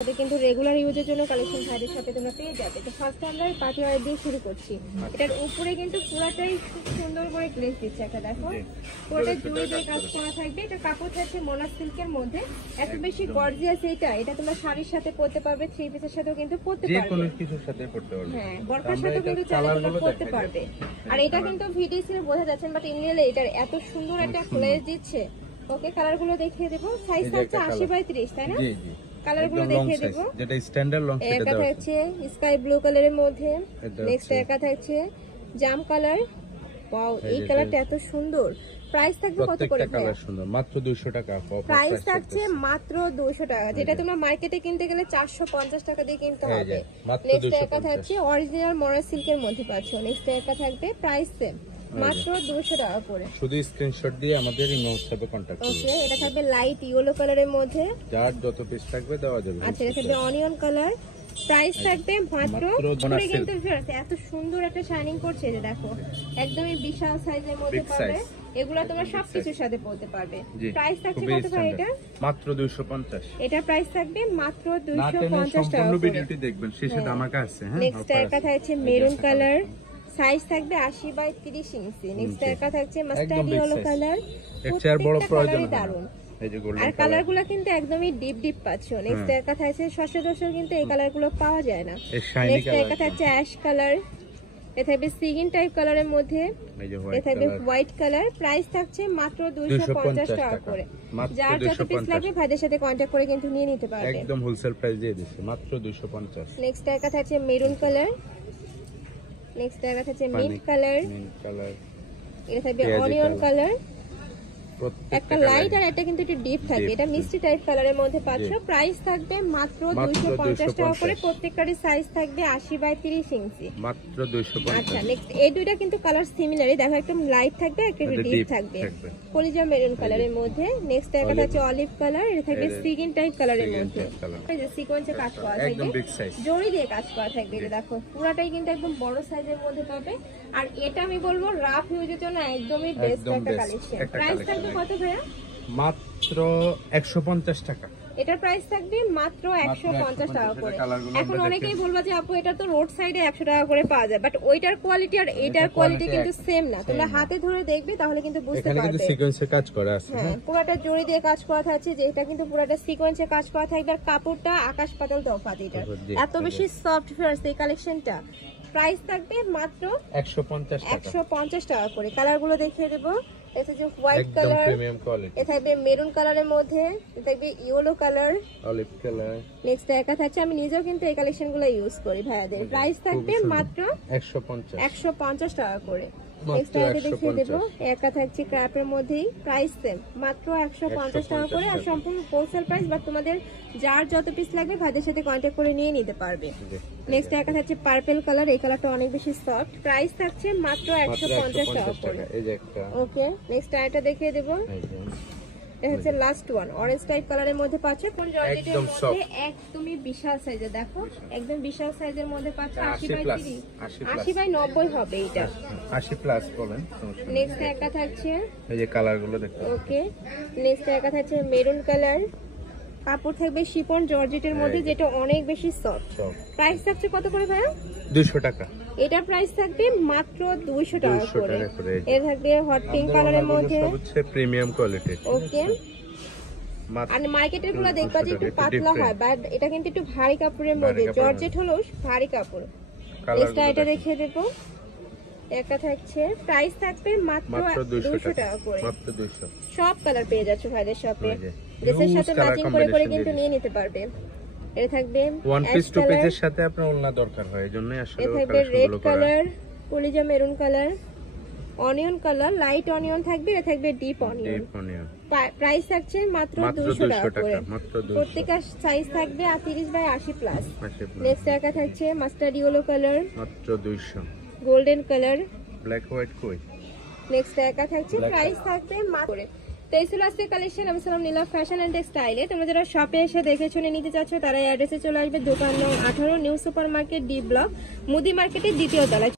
কিন্তু রেগুলার ইউজের জন্য কালেকশন ভাইদের সাথে তোমরা পেয়ে যাবে। তো ফার্স্ট আমরা পার্টি ওয়্যার দিয়ে শুরু করছি। এটার উপরে কিন্তু পুরোটাই খুব সুন্দর করে গ্লেজ দিচ্ছে, একটা দেখো পুরোটা জুড়ে দিয়ে কাজ করা থাকবে। এটা কাপড় থাকছে মোনা সিল্কের মধ্যে, এত বেশি গর্জিয়াস। এটা তোমরা শাড়ির সাথে পরতে পারবে, থ্রি পিসের সাথেও কিন্তু পরতে পারবে, যে কোনো কিছুর সাথে পরতে পারবে। হ্যাঁ, বরখার সাথেও কিন্তু চাইলে তোমরা পরতে পারবে। আর এটা কিন্তু ভিডিওতে বোঝা যাচ্ছে, বাট ইনরিয়ালে এটার এত সুন্দর একটা গ্লেজ দিচ্ছে। ওকে, কালারগুলো দেখিয়ে দেব। সাইজ হচ্ছে 80/30, তাই না? জি জি। কালারগুলো দেখিয়ে দেব। যেটা স্ট্যান্ডার্ড লং সেটা দাও। এটা হচ্ছে স্কাই ব্লু কালারের মধ্যে, নেক্সট একটা থাকছে জাম কালার। ওয়াও, এই কালারটা এত সুন্দর। প্রাইস থাকবে কত করে? কালার সুন্দর, মাত্র 200 টাকা। প্রাইস থাকছে মাত্র 200 টাকা, যেটা তোমরা মার্কেটে কিনতে গেলে 450 টাকা দিয়ে কিনতে হবে। নেক্সট একটা থাকছে অরিজিনাল মরা সিল্কের মধ্যে পাচ্ছ। নেক্সট একটা থাকবে প্রাইস সেম, মাত্র 200 টাকা করে। শুধু স্ক্রিনশট দিয়ে আমাদের ইমো হোয়াটসঅ্যাপে কন্টাক্ট করুন। ওকে, এটা থাকবে লাইট ইয়েলো কালারের মধ্যে, যার যত পিস থাকবে দেওয়া যাবে। আচ্ছা, এটা থাকবে অনিয়ন কালার। প্রাইস থাকবে মাত্র কিন্তু এত সুন্দর একটা শাইনিং করছে, যে দেখো একদমই বিশাল সাইজের মধ্যে পাবে। এগুলা তোমরা সবকিছুর সাথে পড়তে পারবে। প্রাইস থাকছে কত ভাই? এটা মাত্র 250। এটা প্রাইস থাকবে মাত্র 250 টাকা। সম্পূর্ণ ভিডিওটি দেখবেন, শেষে ধামাকা আছে। হ্যাঁ, নেক্সট একটা থাকছে মেরুন কালার, সাইজ থাকবে 80/30 ইঞ্চি। নেক্সট একটা থাকছে মাস্টার্ড ইয়েলো কালার, এর চেয়ে বড় প্রয়োজন দারুন। এই যে গোল্ডেন, আর কালারগুলো কিন্তু একদমই ডিপ ডিপ পাচ্ছো। নেক্সট একটা থাকছে সচরাচর কিন্তু এই কালারগুলো পাওয়া যায় না। নেক্সট একটা থাকছে অ্যাশ কালার, এটা থাকবে সিগিন টাইপ কালারের মধ্যে, এটা থাকবে হোয়াইট কালার। প্রাইস থাকছে মাত্র 250 টাকা করে। যার যত পিস লাগবে ভাইদের সাথে কন্টাক্ট করে কিন্তু নিয়ে নিতে পারবে, একদম হোলসেল প্রাইস দিয়ে দিচ্ছি, মাত্র 250। নেক্সট একটা থাকছে মেরুন কালার, নেক্সট একটা থাকছে মিন্ট কালার, এটা থাকবে অনিয়ন কালার। একটা লাইট আর একটা কিন্তু একটু ডিপ থাকবে, এটা মিষ্টি টাইপ কালারের মধ্যে পাচ্ছ। প্রাইস থাকবে মাত্র 250 টাকা করে। প্রত্যেকটারই সাইজ থাকবে 80/30 ইঞ্চি, মাত্র 250। আচ্ছা, নেক্সট এই দুইটা কিন্তু কালার সিমিলারই, দেখো একটু লাইট থাকবে, একটু ডিপ থাকবে, কলিজা মেরুন কালারের মধ্যে। নেক্সট একটা হচ্ছে অলিভ কালার, এটা থাকবে সিগিন টাইপ কালারের মধ্যে, এই যে সিকোয়েন্সে কাজ করা থাকবে, একদম বিগ সাইজ জড়ি দিয়ে কাজ করা থাকবে। এটা দেখো পুরাটাই কিন্তু একদম বড় সাইজের মধ্যে পাবে। আর এটা আমি বলবো রাফ ইউজের জন্য একদমই বেস্ট একটা কালেকশন। প্রাইস থাকবে কত ভাইয়া? মাত্র 150 টাকা। এটার প্রাইস থাকবে মাত্র 150 টাকা করে। এখন অনেকেই বলবা যে আপু এটা তো রোড সাইডে 100 টাকা করে পাওয়া যায়, বাট ওইটার কোয়ালিটি আর এটার কোয়ালিটি কিন্তু সেম না। তোমরা হাতে ধরে দেখবে তাহলে কিন্তু বুঝতে পারবে। এখানে কিন্তু সিকোয়েন্সে কাজ করা আছে। হ্যাঁ, পুরোটা জড়ি দিয়ে কাজ করা থাকছে, যে এটা কিন্তু পুরোটা সিকোয়েন্সে কাজ করা থাকবে। আর কাপড়টা আকাশ পাতাল তফাৎ, এটা এত বেশি সফট ফেয়ার্স এই কালেকশনটা। প্রাইস থাকবে মাত্র 150 টাকা করে। কালারগুলো দেখিয়ে দেবো। এটা যে হোয়াইট কালার, এটা থাকবে মেরুন কালারের মধ্যে, এটা থাকবে yellow colour, olive colour. Next একটা থাকছে, আমি নিজেও কিন্তু এই কালেকশনগুলো ইউজ করি ভাইয়াদের। প্রাইস থাকবে মাত্র 150 টাকা করে। নেক্সট একটা দেখিয়ে দেবো, একটা থাকছে ক্র্যাপের মধ্যেই, প্রাইস সেম, মাত্র 150 টাকা করে। আর সম্পূর্ণ হোলসেল প্রাইস, বাট তোমাদের যার যত পিস লাগবে ভাইদের সাথে কন্ট্যাক্ট করে নিয়ে নিতে পারবে। নেক্সট একটা থাকছে পার্পল কালার, এই কালারটা অনেক বেশি সফট। প্রাইস থাকছে মাত্র 150 টাকা করে। ওকে, নেক্সট একটা দেখিয়ে দেবো, এটা হচ্ছে লাস্ট ওয়ান, অরেঞ্জ টাইপ কালারের মধ্যে পাচ্ছ। কোন জর্জেটের মধ্যে একদমই বিশাল সাইজের, দেখো একদম বিশাল সাইজের মধ্যে পাচ্ছ। 80/30, 80/90 হবে এটা, 80+ বলেন। নেক্সট একটা থাকছে, এই যে কালারগুলো দেখো। ওকে, নেক্সট একটা থাকছে মেরুন কালার, কাপড় থাকবে শিফন জর্জেটের মধ্যে, যেটা অনেক বেশি সফট। প্রাইস থাকছে কত করে ভাইয়া? 200 টাকা। এটা প্রাইস থাকবে মাত্র 200 টাকা করে। এর থাকবে হট পিঙ্ক কালারের মধ্যে, হচ্ছে প্রিমিয়াম কোয়ালিটি। ওকে, আর মার্কেটের গুলো দেখবা যে একটু পাতলা হয়, বাট এটা কিন্তু একটু ভারী কাপড়ের মধ্যে, জর্জেট হলো ভারী কাপড়। নেক্সট এটা দেখিয়ে দেব, একটা থাকছে, প্রাইস থাকবে মাত্র 200 টাকা করে। মাত্র 200। সব কালার পেয়ে যাচ্ছে ভাইদের শপে, ড্রেসের সাথে ম্যাচিং করে করে কিন্তু নিয়ে নিতে পারবে। এটা থাকবে ওয়ান পিস টু পিসের সাথে আপনার ওড়না দরকার হয়, এজন্যই আসলে এটা থাকবে রেড কালার, কলিজা maroon colour, onion colour, light onion থাকবে, এটা থাকবে ডিপ অনিয়ন। প্রাইস থাকছে মাত্র 200 টাকা করে। প্রত্যেকটা সাইজ থাকবে 30/80+। নেক্সট একটা থাকছে মাস্টার্ড ইয়েলো কালার, মাত্র 200। গোল্ডেন কালার, ব্ল্যাক হোয়াইট কই। নেক্সট একটা থাকছে, প্রাইস থাকবে মাত্র। তো এই ছিল আজকে কালেকশন। আমি ছিলাম নীলা ফ্যাশন এন্ড টেক্সটাইলে। তোমরা যারা শপে এসে দেখে শুনে নিতে চাচ্ছ তারা অ্যাড্রেসে চলে আসবে, দোকান নং 18, new super market, D block, মুদি মার্কেটের দ্বিতীয় তলায়।